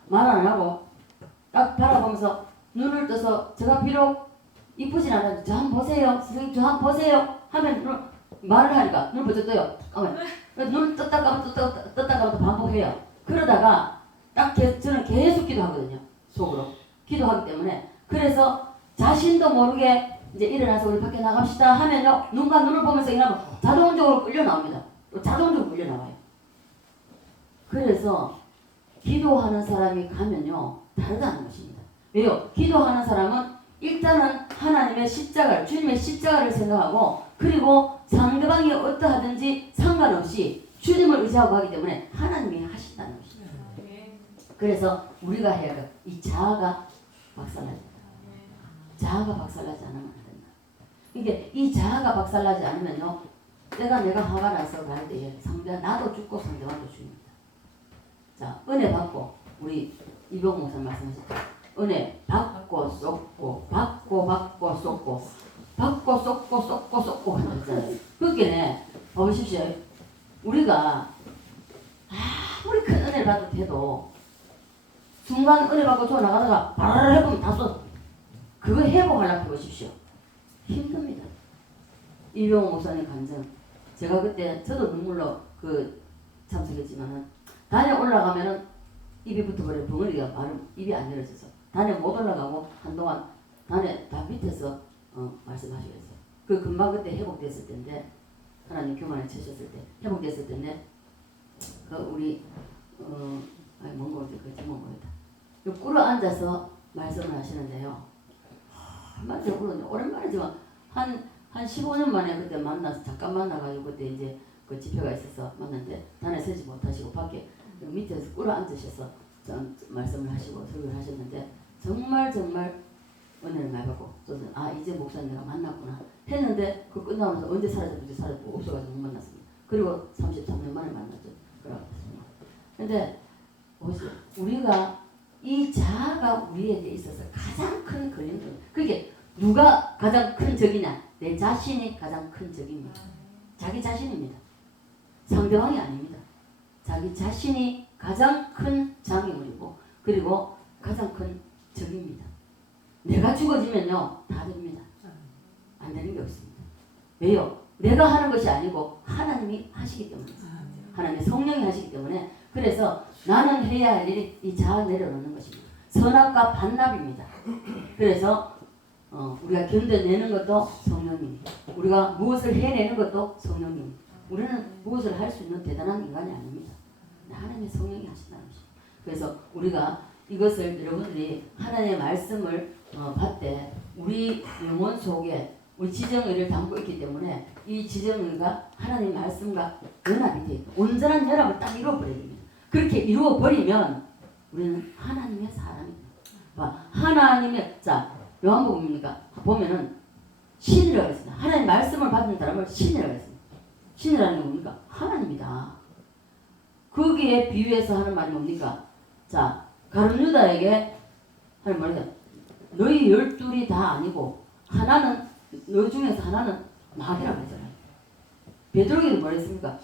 말 안 하고 딱 바라보면서 눈을 떠서 제가 비록 이쁘진 않아도 저 한번 보세요. 선생님 저 한번 보세요. 하면 말을 하니까 눈을 벌쩍 떠요. 눈을 떴다 감아 떴다 감아 반복해요. 그러다가 딱 저는 계속 기도하거든요. 속으로 기도하기 때문에 그래서 자신도 모르게 이제 일어나서 우리 밖에 나갑시다 하면요. 눈과 눈을 보면서 일어나면 자동적으로 끌려 나옵니다. 자동적으로 끌려 나와요. 그래서 기도하는 사람이 가면요. 다르다는 것입니다. 왜요? 기도하는 사람은 일단은 하나님의 십자가를 주님의 십자가를 생각하고 그리고 상대방이 어떠하든지 상관없이 주님을 의지하고 하기 때문에 하나님이 하신다는 것입니다. 그래서 우리가 해야 할 이 자아가 박살나야 된다. 자아가 박살나지 않으면 안 된다. 이게 이 자아가 박살나지 않으면요. 내가 화가 나서 갈 때에 나도 죽고 상대방도 죽습니다. 자, 은혜 받고 우리 이병 목사님 말씀하셨죠. 은혜 받고 쏟고 받고 쏟고 받고 쏟고 하는 거잖아요. 그렇게 보십시오. 우리가 아무리 큰 은혜를 받아도 돼도 순간 은혜 받고 저 나가다가 바라를 해보면 다 쏟아. 그거 회복하려고 해보십시오. 힘듭니다. 이병호 목사님 감정. 제가 그때 저도 눈물로 참석했지만은 단에 올라가면은 입이 붙어버려. 벙어리가 입이 안 열어져서 단에 못 올라가고 한동안 단에 다 밑에서 말씀하시겠어요. 그 금방 그때 회복됐을 때인데 하나님 교만에 치셨을 때 회복됐을 때인데 그 우리 뭔가 그 제목 뭐였다. 꿇어 앉아서 말씀을 하시는데요. 얼마나 오랜만에 지금 한 15년 만에 그때 만나서 잠깐 만나가지고 그때 이제 그 집회가 있어서 만났는데 단에 서지 못하시고 밖에 밑에서 꿇어 앉으셔서 말씀을 하시고 설교를 하셨는데 정말 은혜를 많이 받고 이제 목사님 내가 만났구나 했는데 그 끝나면서 언제 사라졌는지 없어가지고 못 만났습니다. 그리고 33년 만에 만났죠. 그런데 우리가 이 자아가 우리에게 있어서 가장 큰 걸림돌. 그게 누가 가장 큰 적이냐? 내 자신이 가장 큰 적입니다. 자기 자신입니다. 상대방이 아닙니다. 자기 자신이 가장 큰 장애물이고 그리고 가장 큰 적입니다. 내가 죽어지면요 다 됩니다. 안 되는 게 없습니다. 왜요? 내가 하는 것이 아니고 하나님이 하시기 때문에. 하나님의 성령이 하시기 때문에. 그래서 나는 해야 할 일이 이 자아 내려놓는 것입니다. 선악과 반납입니다. 그래서 우리가 견뎌내는 것도 성령입니다. 우리가 무엇을 해내는 것도 성령입니다. 우리는 무엇을 할 수 있는 대단한 인간이 아닙니다. 하나님의 성령이 하신다는 것입니다. 그래서 우리가 이것을 여러분들이 하나님의 말씀을 받되 우리 영혼 속에 우리 지정의를 담고 있기 때문에 이 지정의가 하나님의 말씀과 연합이 되어 있고 온전한 연합을 딱 이루어버려야 됩니다. 그렇게 이루어버리면 우리는 하나님의 사람입니다. 하나님의 자 요한복음입니까? 보면은 신이라고 했습니다. 하나님 말씀을 받은 사람을 신이라고 했습니다. 신이라는 게 뭡니까? 하나님이다. 거기에 비유해서 하는 말이 뭡니까? 자 가룟 유다에게 하는 말이야. 너희 12이 다 아니고 하나는 너희 중에서 하나는 마귀라고 했잖아요. 베드로에게도 뭐랬습니까?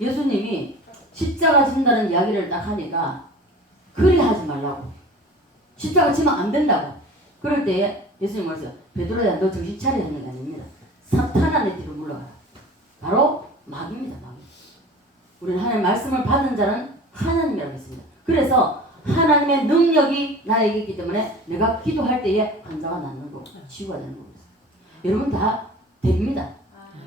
예수님이 십자가 진다는 이야기를 딱 하니까 그리 하지 말라고. 십자가 지면 안 된다고. 그럴 때에 예수님 말했어요. 베드로야 너 정신 차려야 하는 게 아닙니다. 사탄아 뒤로 물러가라. 바로 마귀입니다. 마귀. 우리는 하나님의 말씀을 받은 자는 하나님이라고 했습니다. 그래서 하나님의 능력이 나에게 있기 때문에 내가 기도할 때에 환자가 낫는 거고 치유가 되는 거고 여러분 다 됩니다.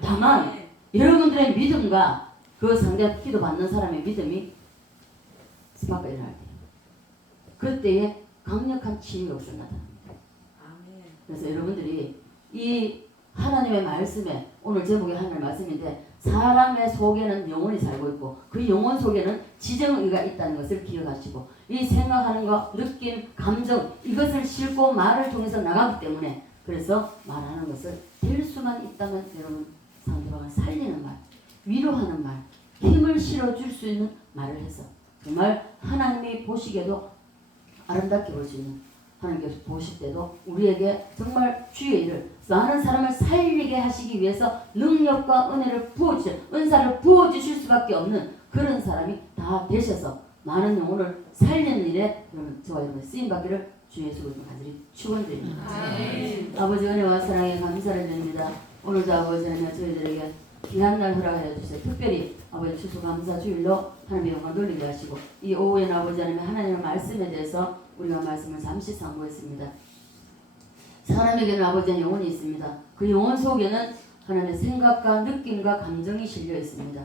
다만 여러분들의 믿음과 그 상대 기도 받는 사람의 믿음이 스파크가 일어날 때요. 그때에 강력한 치유가 없어 나타납니다. 그래서 여러분들이 이 하나님의 말씀에 오늘 제목이 하나님의 말씀인데 사람의 속에는 영혼이 살고 있고 그 영혼 속에는 지정의가 있다는 것을 기억하시고 이 생각하는 것, 느낌, 감정 이것을 싣고 말을 통해서 나가기 때문에 그래서 말하는 것을 될 수만 있다면 여러분 상대방을 살리는 말, 위로하는 말, 힘을 실어줄 수 있는 말을 해서 정말 하나님이 보시기에도 아름답게 볼 수 있는 하나님께서 보실 때도 우리에게 정말 주의 일을 많은 사람을 살리게 하시기 위해서 능력과 은혜를 부어주실 은사를 부어주실 수밖에 없는 그런 사람이 다 되셔서 많은 영혼을 살리는 일에 저와 여러분 쓰임받기를 주 예수 그리스도 간절히 축원드립니다. 아버지 은혜와 사랑에 감사를 드립니다. 오늘도 아버지 하나님 저희들에게 귀한 날 허락해 주세요. 특별히 아버지 추수감사 주일로 하나님의 영광 돌리게 하시고 이 오후에는 아버지 하나님의 말씀에 대해서 우리가 말씀을 잠시 상고했습니다. 사람에게는 아버지의 영혼이 있습니다. 그 영혼 속에는 하나님의 생각과 느낌과 감정이 실려 있습니다.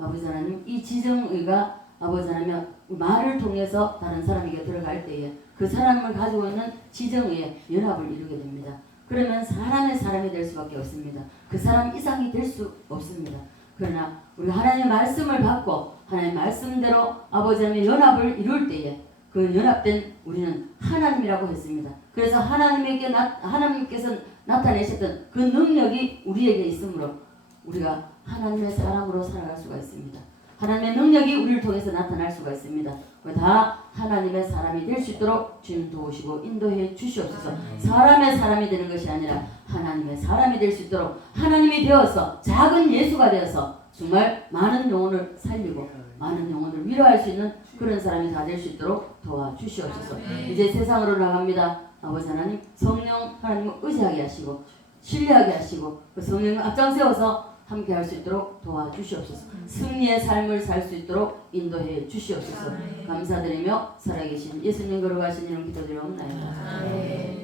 아버지 하나님 이 지정의가 아버지 하나님 말을 통해서 다른 사람에게 들어갈 때에 그 사람을 가지고 있는 지정의에 연합을 이루게 됩니다. 그러면 사람이 될 수밖에 없습니다. 그 사람 이상이 될 수 없습니다. 그러나 우리가 하나님의 말씀을 받고 하나님의 말씀대로 아버지 하나님의 연합을 이룰 때에 그 연합된 우리는 하나님이라고 했습니다. 그래서 하나님께서 나타내셨던 그 능력이 우리에게 있으므로 우리가 하나님의 사람으로 살아갈 수가 있습니다. 하나님의 능력이 우리를 통해서 나타날 수가 있습니다. 다 하나님의 사람이 될 수 있도록 주님 도우시고 인도해 주시옵소서. 사람의 사람이 되는 것이 아니라 하나님의 사람이 될 수 있도록 하나님이 되어서 작은 예수가 되어서 정말 많은 영혼을 살리고 많은 영혼을 위로할 수 있는 그런 사람이 다 될 수 있도록 도와주시옵소서. 이제 세상으로 나갑니다. 아버지 하나님 성령 하나님을 의지하게 하시고 신뢰하게 하시고 그 성령을 앞장 세워서 함께 할 수 있도록 도와주시옵소서. 승리의 삶을 살 수 있도록 인도해 주시옵소서. 감사드리며 살아계신 예수님 걸어가신 이름 기도드리옵나이다.